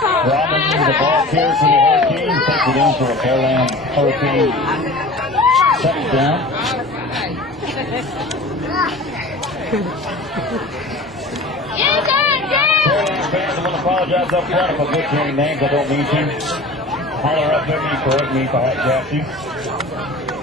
Robinson, the ball carrier for the Hurricanes, takes it in for a Pearland Hurricane touchdown. Pearland fans, I want to apologize up front if I butcher any names. I don't mean to. Holler up at me, correct me if I have to.